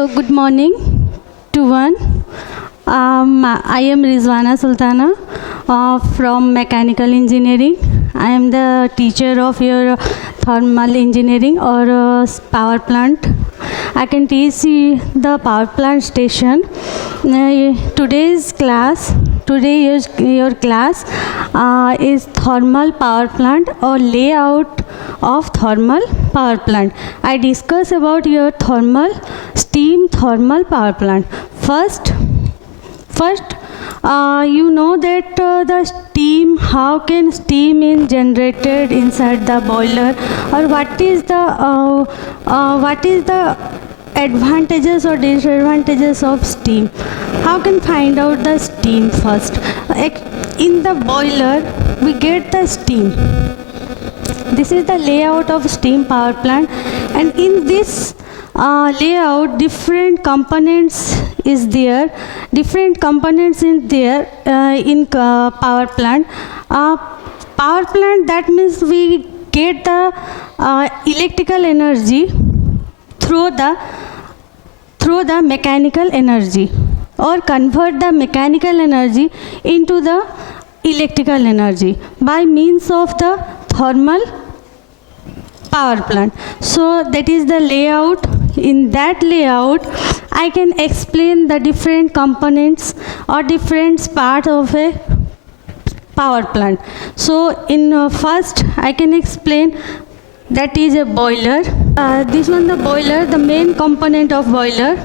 So good morning to one. I am Rizwana Sultana from Mechanical Engineering. I am the teacher of your thermal engineering or power plant. I can teach you the power plant station. Today's class your class is thermal power plant or layout of thermal power plant. I discuss about your steam thermal power plant. First, you know that the steam, how can steam is generated inside the boiler, or what is the advantages or disadvantages of steam. How can find out the steam first? In the boiler we get the steam. This is the layout of steam power plant, and in this layout different components is there. Different components in there in power plant. Power plant, that means we get the electrical energy through the mechanical energy, or convert the mechanical energy into the electrical energy by means of the thermal power plant. So that is the layout. In that layout I can explain the different components or different parts of a power plant. So in first I can explain that is a boiler. This one, the boiler, the main component of boiler.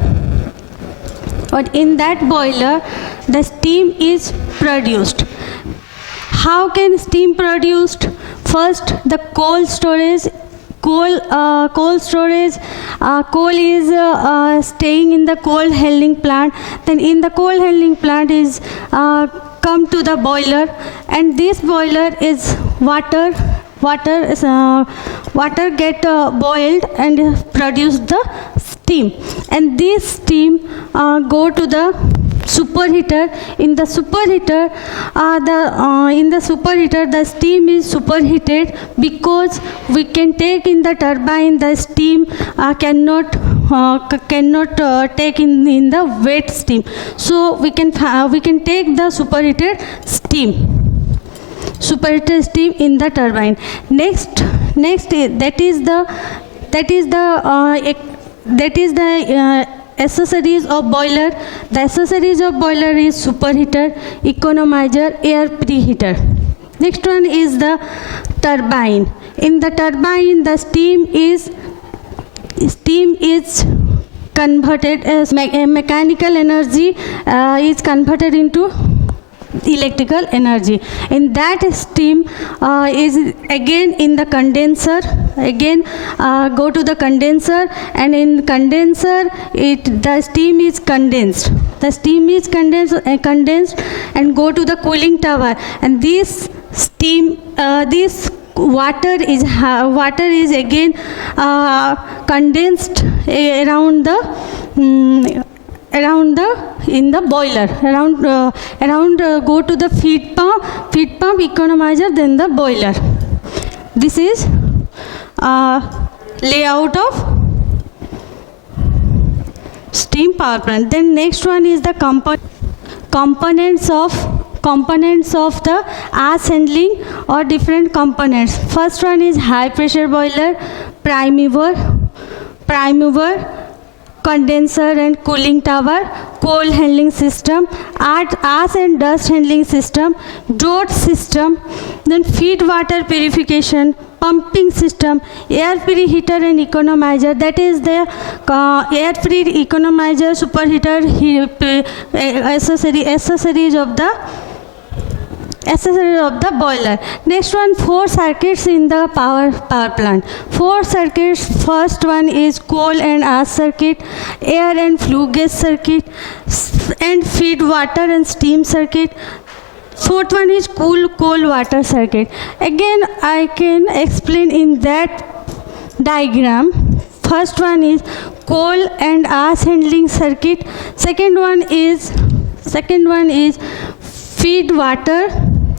But in that boiler the steam is produced. How can steam produced? First, the coal storage. Coal is staying in the coal handling plant. Then in the coal handling plant is come to the boiler, and this boiler is water get boiled and produce the steam, and this steam go to the superheater. In the superheater the steam is superheated, because we can take in the turbine the steam cannot take in the wet steam. So we can take the superheated steam in the turbine. Next that is the accessories of boiler. The accessories of boiler is superheater, economizer, air preheater. Next one is the turbine. In the turbine the steam is converted as mechanical energy is converted into electrical energy. In that steam is again in the condenser, go to the condenser, and in condenser the steam is condensed. The steam is condensed and go to the cooling tower, and this steam this water is again condensed in the boiler, go to the feed pump, economizer, then the boiler. This is layout of steam power plant. Then next one is the components of the ash handling or different components. First one is high pressure boiler, prime mover, condenser and cooling tower, coal handling system, ash and dust handling system, DOT system, then feed water purification, pumping system, air preheater and economizer. That is the air pre economizer, superheater, accessories of the boiler. Next one, 4 circuits in the power plant. 4 circuits. First one is coal and ash circuit, air and flue gas circuit, and feed water and steam circuit. Fourth one is cool water circuit. Again I can explain in that diagram. First one is coal and ash handling circuit. Second one is feed water.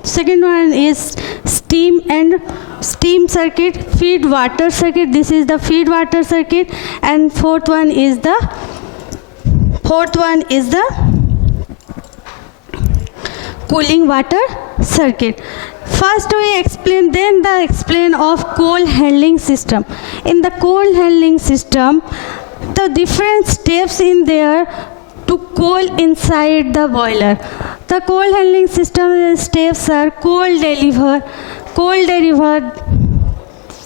Second one is steam circuit, feed water circuit. This is the feed water circuit. And fourth one is the Fourth one is the cooling water circuit. First we explain, then the explain of coal handling system. In the coal handling system, the different steps in there to coal inside the boiler. The coal handling system steps are coal deliver,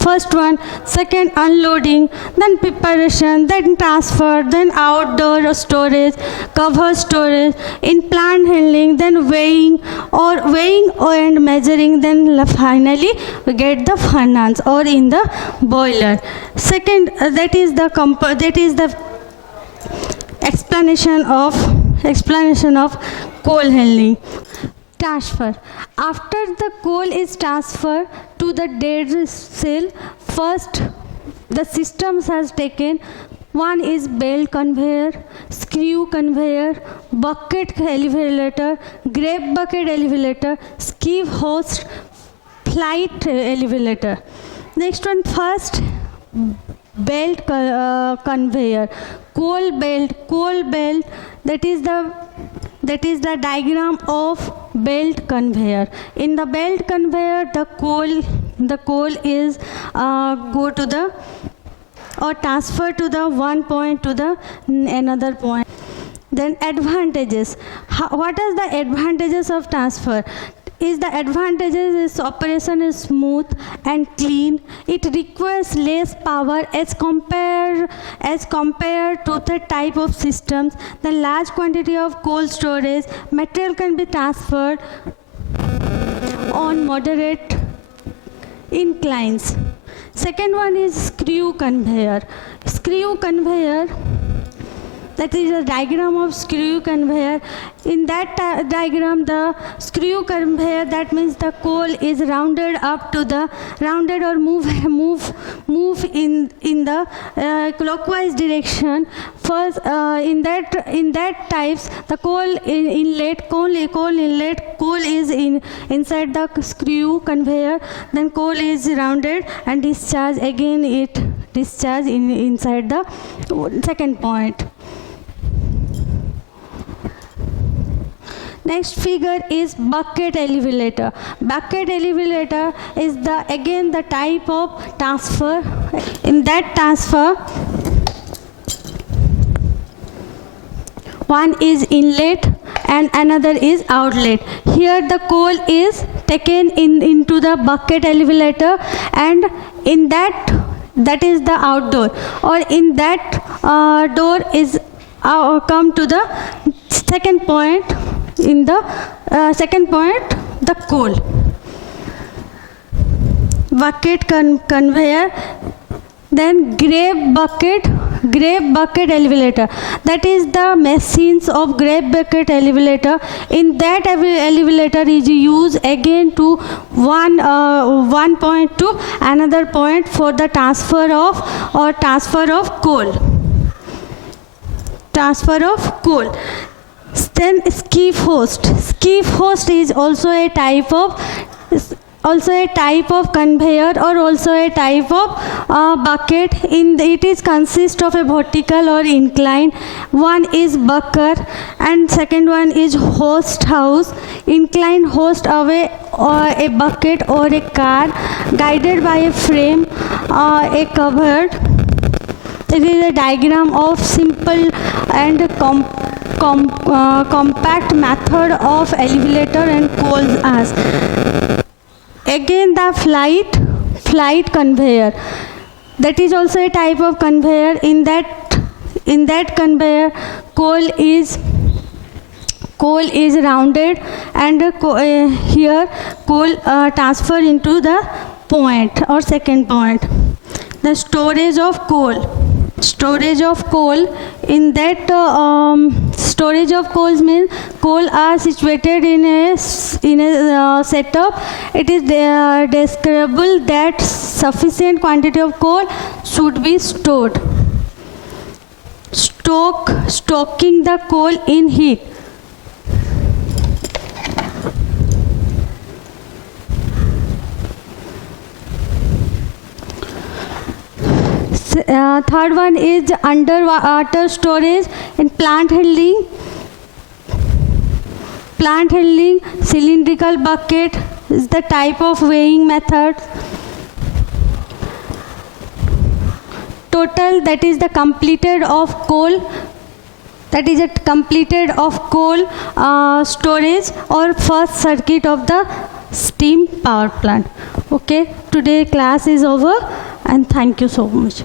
first one, second unloading, then preparation, then transfer, then outdoor storage, cover storage, in plant handling, then weighing and measuring, then finally we get the furnace or in the boiler. Second, that is the explanation of coal handling. Transfer. After the coal is transferred to the dead cell, first the systems has taken. One is belt conveyor, screw conveyor, bucket elevator, grape bucket elevator, skiff hoist, flight elevator. Next one, first belt conveyor, coal belt. That is the diagram of belt conveyor. In the belt conveyor, the coal is go to the or transfer to the one point to the another point. Then advantages. What are the advantages of transfer? The advantages is operation is smooth and clean. It requires less power as compared to the type of systems. The large quantity of coal storage material can be transferred on moderate inclines. Second one is screw conveyor. That is a diagram of screw conveyor. In that diagram, the screw conveyor, that means the coal is rounded or move in the clockwise direction. First, in that types, the coal is inside the screw conveyor. Then coal is rounded and discharge again. It discharge inside the second point. Next figure is bucket elevator. Bucket elevator is the type of transfer. In that transfer, one is inlet and another is outlet. Here the coal is taken into the bucket elevator, and in that is the outdoor, or in that door is come to the second point. In the second point, the coal. Bucket conveyor, then grape bucket elevator. That is the machines of grape bucket elevator. In that elevator is used again to one point to another point for the transfer of coal. Then skiff hoist. Skiff hoist is also a type of conveyor, or also a type of bucket. It is consist of a vertical or incline. One is bucker and second one is hoist house. Incline hoist away a bucket or a car guided by a frame, a covered. It is a diagram of simple and compact method of elevator and coal ash. Again the flight conveyor. That is also a type of conveyor. In that conveyor, coal is rounded, and here coal transfer into the point or second point. The storage of coal. In that storage of coals means coal are situated in a setup. It is desirable that sufficient quantity of coal should be stored. Stocking the coal in heat. Third one is underwater storage and plant handling. Plant handling, cylindrical bucket is the type of weighing method. Total, that is the completed of coal, that is a completed of coal storage or first circuit of the steam power plant. Okay, today class is over and thank you so much.